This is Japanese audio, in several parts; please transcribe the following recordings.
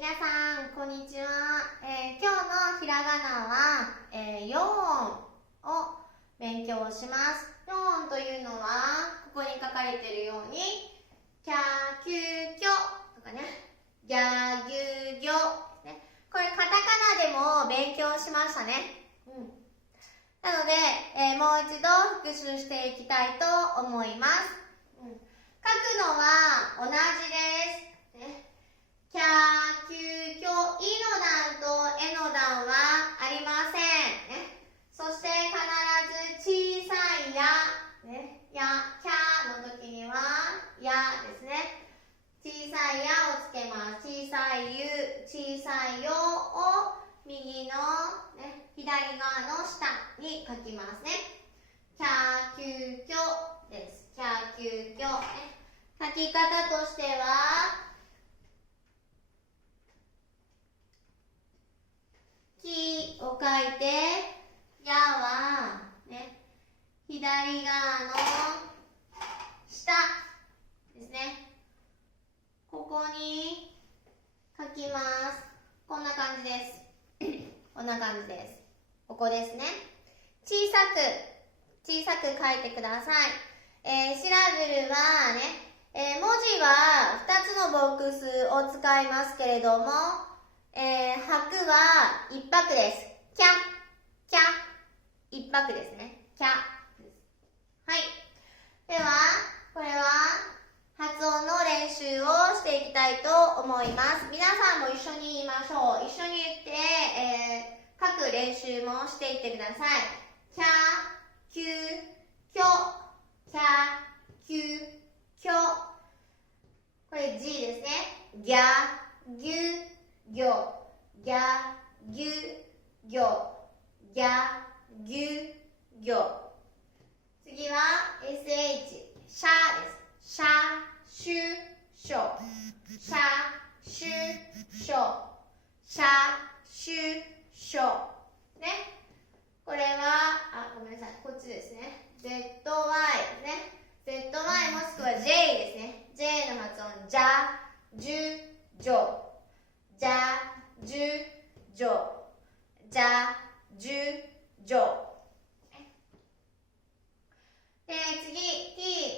皆さんこんにちは。今日のひらがなは、4音を勉強します。4音というのはここに書かれているようにキャーキューキョとかね、ギャーギューギョですね。これカタカナでも勉強しましたね。なので、もう一度復習していきたいと思います。書くのは同じです。ね、キャーキューキョ、いの段とえの段はありません。ね、そして必ず小さいや、ね、や、キャーの時にはやですね。小さいやをつけます。小さいゆ、小さいよを右の、ね、左側の下に書きますね。キャーキューキョです。キャーキューキョ、ね、書き方としてはきを書いて、やは、ね、左側の下ですね。ここに書きます。こんな感じです。こんな感じです。ここですね。小さく書いてください。シラブルはね、文字は2つのボックスを使いますけれども、拍は一拍です。キャ、キャ、一拍ですね。キャ。はい。では、これは発音の練習をしていきたいと思います。皆さんも一緒に言いましょう。一緒に言って、書く練習もしていってください。キャ、キュー、キョ、キャ、キュー、キョ。これ G ですね。ギャ、ギュ、ギョ、ギャ、ギュ、ギョ、ギャ、ギュ、ギョ。次は SH、シャです。シャ、シュ、ショ。シャ、シュ、ショ。シャ、シュ、ショ。ね。これは、ごめんなさい。こっちですね。ZY ですね。ZY もしくは J ですね。J の発音、ジャ、ジュ、ジョ。ジャ、ジュ、ジョ。ジャ、ジュ、ジョ。次、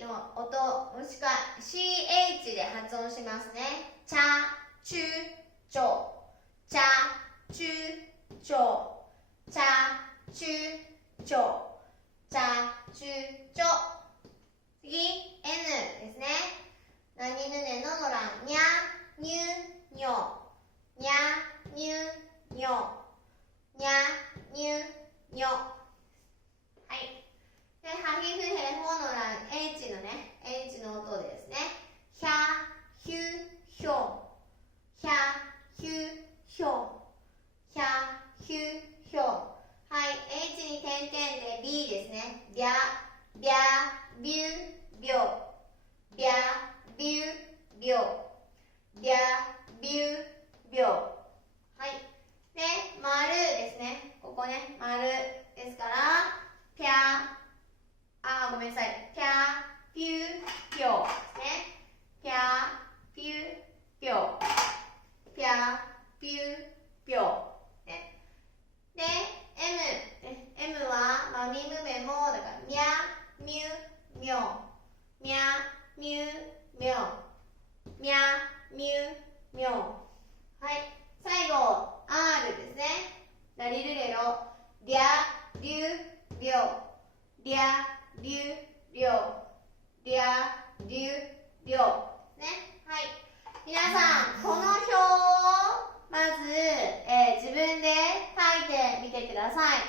T の音、もしくは CH で発音しますね。チャ、チュ、チョ。チャ、チュ、チョ。チャ、チュ、チョ。チャ、チュ、チョ。次、N ですね。何ぬねののらん、にゃ、にゅ、にょ。にゃ、にゅ、にょ。にゃ、にゅ、にょ。はい。で、はひふへほのらん、H のね、H の音ですね。ひゃ、ひゅ、ひょ。ひゃ、ひゅ、ひょ。ひゃ、ひゅ、ひょ。はい、H に点々で B ですね。びゃ、びゃ、びゅ、びょ。びゃ、びゅ、びょ。びゃ、びゅ、びょ。はい。で、丸ですね。ここね、丸ですから、ぴゃ、ごめんなさい。ぴゃ、ぴゅ、ぴょですね。ぴゃ、ぴゅ、ぴょ。ぴゃ、ぴゅ、ぴょ。ね。で、M は、みむめも、だから、みゃ、みゅ、みょ。みゃ、みゅ、みょ。みゃ、みゅ、みょ。はい。最後、R ですね。ラリルレロ。りゃ、りゅ、りょ。りゃ、りゅ、りょ。りゃ、りゅ、りょ。ね。はい。皆さん、この表を、まず、自分で書いてみてください。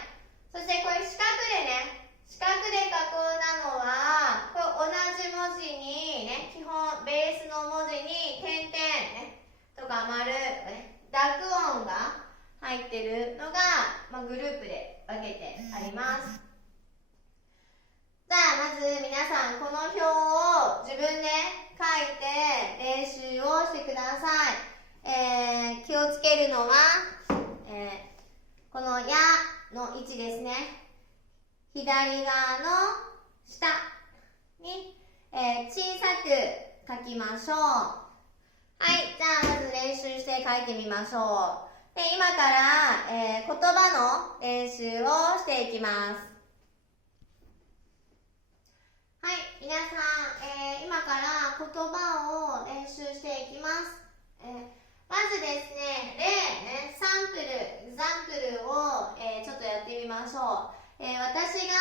そしてこれ四角でね、四角で書くなのは、これ同じ文字にね、基本、ベースの文字に点々ね、とか丸、ね、濁音が入ってるのが、グループで分けてあります。じゃあ、まず皆さん、この表を自分で書いて練習をしてください。気をつけるのは、このやの位置ですね。左側の下に、小さく書きましょう。はい、じゃあまず練習していで書いてみましょう。で、今から、言葉の練習をしていきます。はい、皆さん、今から言葉を練習していきます。まずですね、例ね、サンプル、エグザンプルを、ちょっとやってみましょう。私が、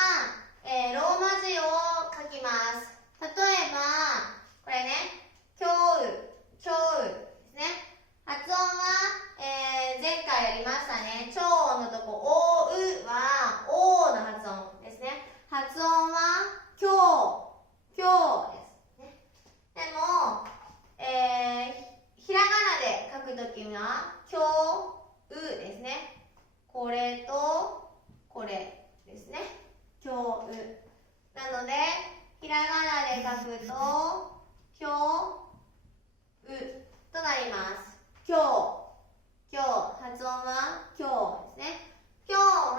ローマ字を書きます。例えば、これね、今日ですね。発音は、前回やりましたね。超音のとこ、おうは、おの発音ですね。発音は、今日ですね。でも、ひらがなで書くときは、今日ですね。これと、これですね。今日。なので、ひらがなで書くと、今日となります。今日、発音は今日ですね。今日は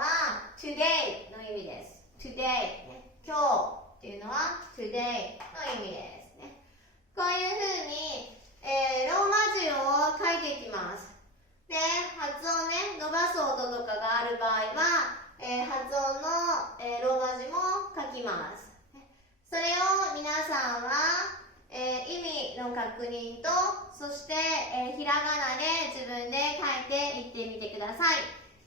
today の意味です。today、ね、今日っていうのは today の意味ですね。こういうふうに、ローマ字を書いていきます。で、発音ね、伸ばす音とかがある場合は、発音の、ローマ字も書きます。それを皆さんは、意味の確認と、そして、ひらがなで自分で書いていってみてください。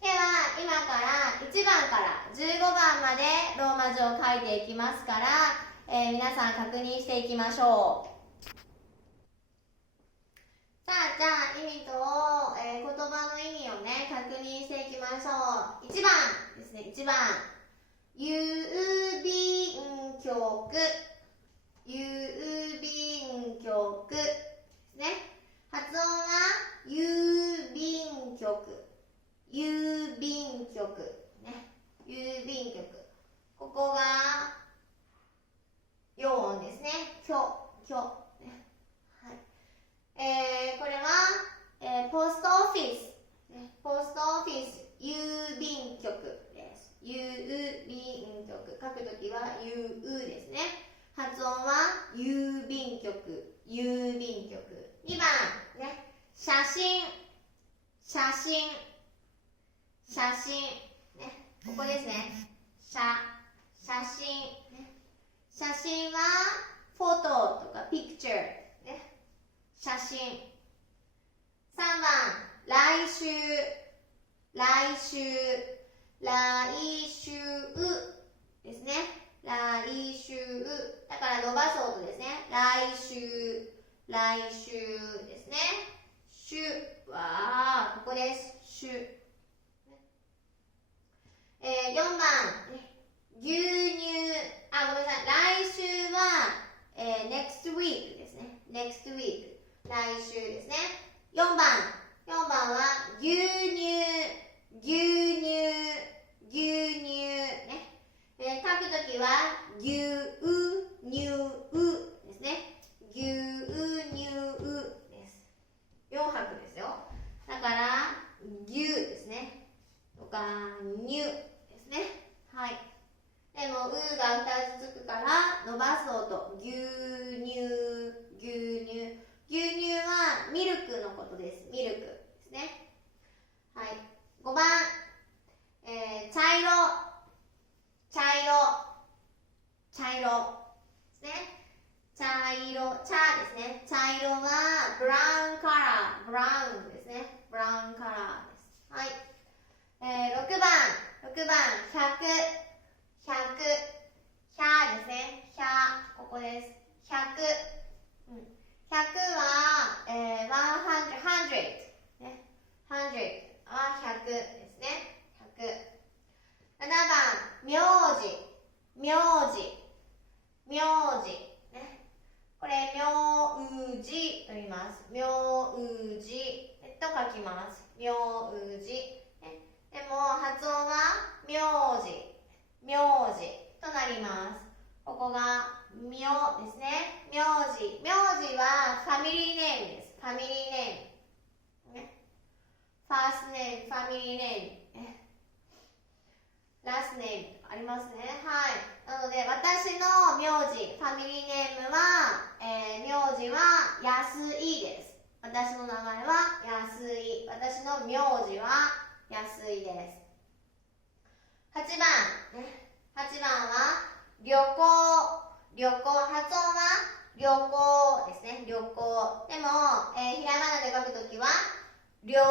では、今から1番から15番までローマ字を書いていきますから、皆さん確認していきましょう。さあ、じゃあ意味と、言葉の意味をね、確認していきましょう。1番ですね、1番。郵便局。郵便局ですね。発音は郵便局。郵便局。ね。郵便局。ここが4音ですね。今日。ね。はい。これは、ポストオフィス。ね、ポストオフィス。郵便局です。郵便局。書くときは、郵ですね。発音は郵便局。2番ね、写真ね、ここですね。写真ね。写真はフォトとかピクチャーね。写真。3番来週ですね。来週。だから伸ばす音ですね。来週ですね。週は、ここです。週。4番、牛乳。ごめんなさい。来週は、next week ですね。next week。来週ですね。4番は、牛乳。ね。書くときは、牛乳ですね。牛乳です。4拍ですよ。だから、牛ですね。とか、乳ですね。はい。でも、が2つつくから、伸ばす音。牛乳は、ミルクのことです。ミルクですね。はい。5番、茶色ですね。茶ですね。茶色はブラウンカラー、ブラウンですね。ブラウンカラーです。はい。6番、100ですね。ここです。100。100は、100ね。100は100ですね。100。7番、名字。ね。これ、名字と言います。名字と書きます。名字。ね、でも、発音は、名字となります。ここが、ですね。名字は、ファミリーネームです。ファミリーネーム。ね。ファーストネーム、ファミリーネーム。ラストネームありますね。はい。なので、私の名字、ファミリーネームは、名字は安いです。私私の名前は安井。私の名字は安井です。8番、ね、8番は旅行。旅行、発音は旅行ですね。旅行。でも、ひらがなで書くときは旅行。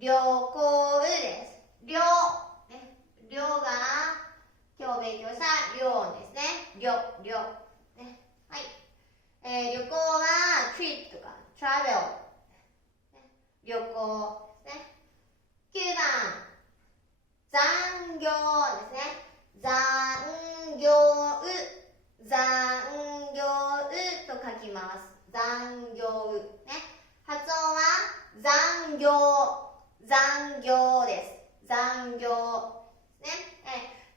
旅行です。旅、ね、旅が今日勉強した旅ですね。旅、ね、はい。旅行は trip とか travel、ね、旅行ですね。9番、残業ですね。残業、残業と書きます。残業、ね。発音は残業、残業です。残業ですね。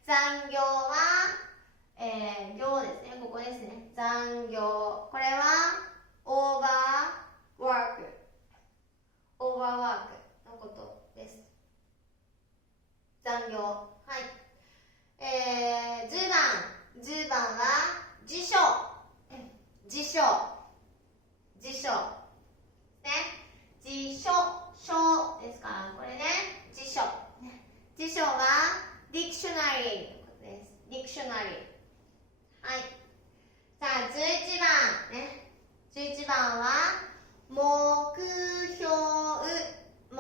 残業は、業ですね。ここですね。残業。これはオーバーワーク。オーバーワークのことです。残業。はい。10番は辞書。辞書。辞書。ね。辞書。書ですから、これね。辞書。辞書はディクショナリーのことです。ディクショナリー。はい。さあ、11番。ね。11番は目標。目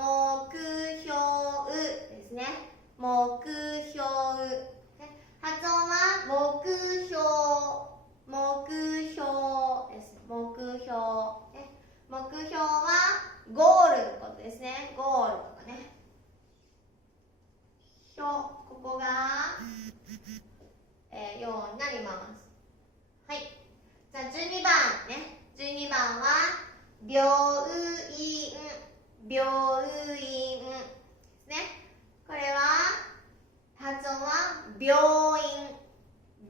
標ですね。目標。発音は目標。目標です。目標。目標はゴールのことですね。ゴールとかね。ここが、ようになります。はい。じゃあ12番ね。12番は病院。病院ですね。これは発音は病院。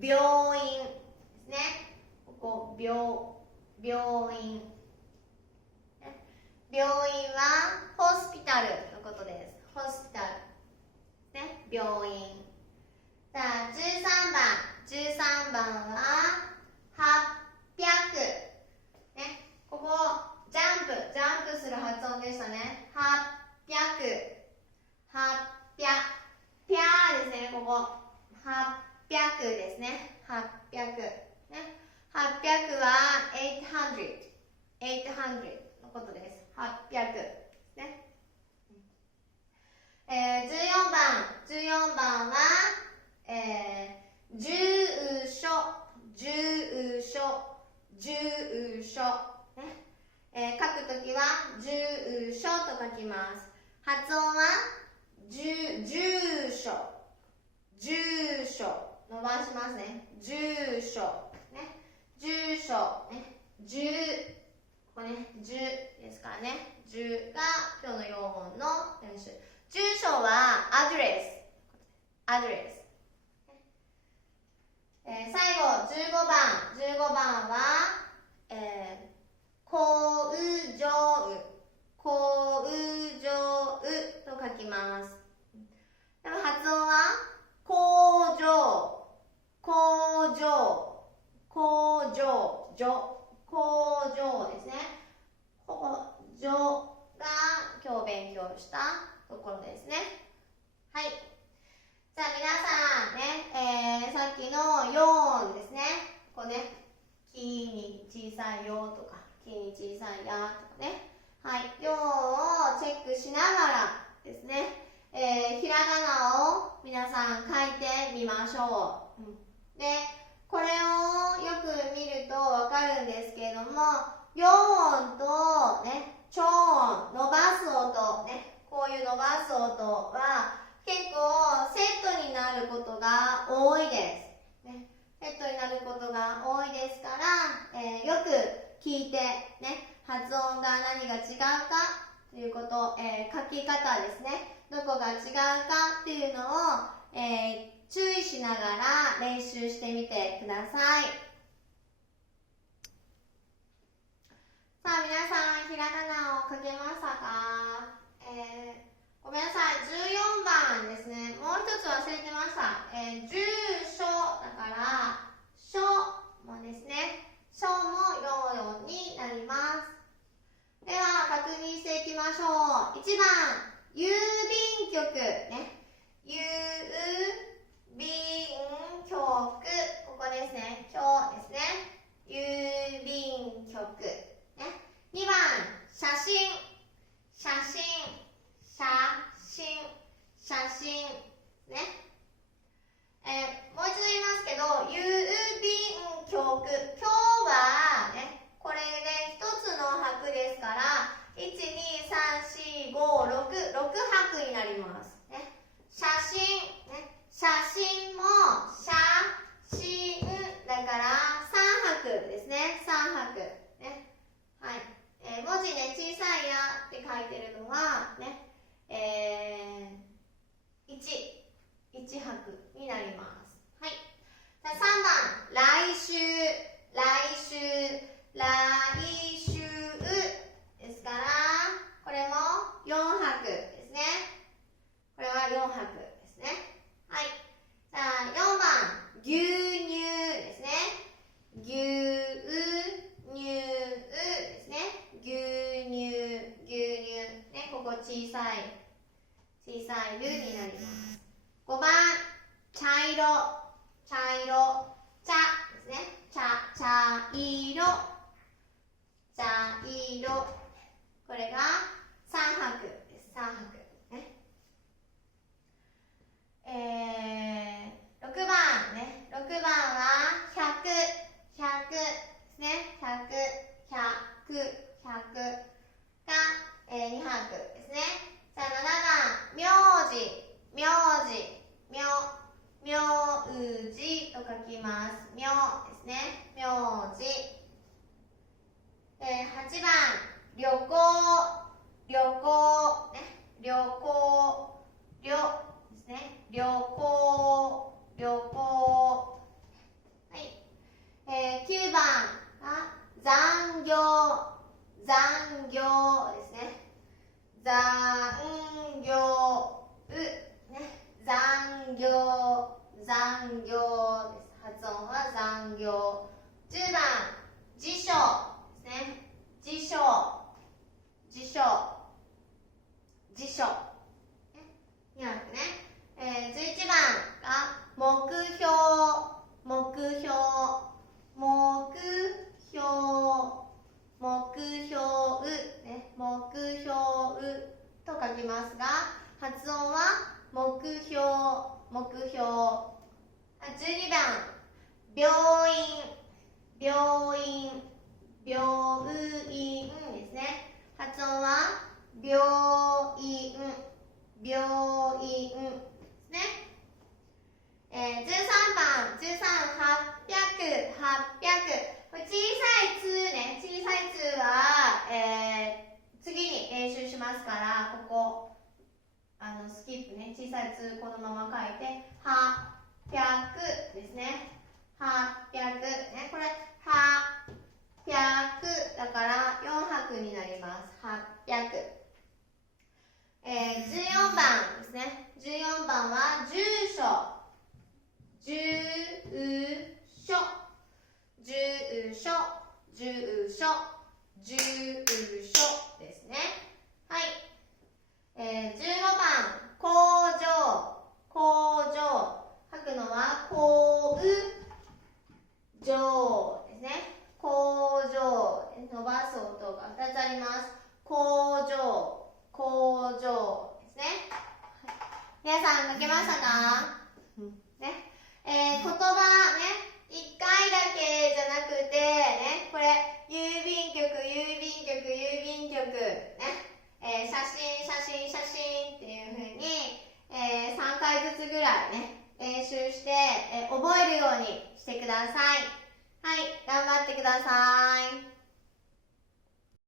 病院ですね。ここ病院。病院はホスピタルのことです。ホスピタル。ね、病院。さあ、13番は800。ね、ここ、ジャンプする発音でしたね。800。ぴゃーですね、ここ。800ですね。800。ね、800は800。800のことです。800。ね。14番は、住所。ね。書くときは住所と書きます。発音は住所。伸ばしますね。住所。ね。住所。ね。ここね、10ですからね。10が今日の4問の練習。住所はアドレス。最後、15番は、工場と書きます。でも発音は工場ですね。ここ、場が今日勉強したところですね。はい。じゃあ皆さんね、さっきの4ですね。ここね、きに小さいよとか、きに小さいやとかね。はい。4をチェックしながらですね、ひらがなを皆さん書いてみましょう。で、これをよく見るとわかるんですけれども、4音とね、超音、伸ばす音、ね、こういう伸ばす音は結構セットになることが多いです。ね、セットになることが多いですから、よく聞いて、ね、発音が何が違うかということ、書き方ですね。どこが違うかっていうのを、注意しながら練習してみてください。さあ皆さん、ひらがなを書けましたか？ごめんなさい、14番ですね。もう一つ忘れてました。住所だから、書もですね。書も4音になります。1番、郵便局ね。郵便局。ここですね。今日ですね。郵便局。ね。2番、写真。写真。写真。写真。ね。もう一度言いますけど、郵便局。今日はね、これね、一つの拍ですから、1、2、3、4、5、6、6拍になります。ね、写真、ね、写真も、写真だから3拍ですね。3拍。ね。はい。文字ね、小さいやって書いてるのは、ね、1拍になります。はい。3番、来週、来週、来週ですから、これも4拍ですね。これは4拍ですね。はい。さあ、4番、牛乳ですね。牛乳ですね。牛乳、牛乳。ね、ここ小さいルになります。5番、茶色、茶色、茶ですね。茶色、茶色。これが3拍です。3拍。ね。6番ね。6番は100、100ですね。100、100、100が、2拍ですね。さあ、7番、名字、名字、名字と書きます。名ですね。名字。8番、旅行、旅行、ね。旅行、旅ですね。旅行、旅行。はい。9番が残業、残業ですね。残業、ね。残業、残業です。発音は残業。10番、辞書ですね。辞書、辞書、辞書。2拍ね。11番が目標、目標、目標、目標、ね。目標と書きますが、発音は目標、目標。12番、病院、病院、病院ですね。発音は病院、病院ですね。13番、800、これ小さいつね、小さいつは、次に練習しますから、ここ、スキップね、小さいつこのまま書いて、800ですね。800ね、これ、800だから4拍になります。800。14番ですね。14番は住所。住所。住所。住所。住所ですね。はい。15番、工場。工場。書くのは工場ですね。工場。伸ばす音が2つあります。工場。工場ですね。皆さん書けましたか？ね。言葉ね、1回だけじゃなくて、ね、これ、郵便局、郵便局、郵便局、ね、写真っていう風に、3回ずつぐらいね、練習して、覚えるようにしてください。はい、頑張ってください。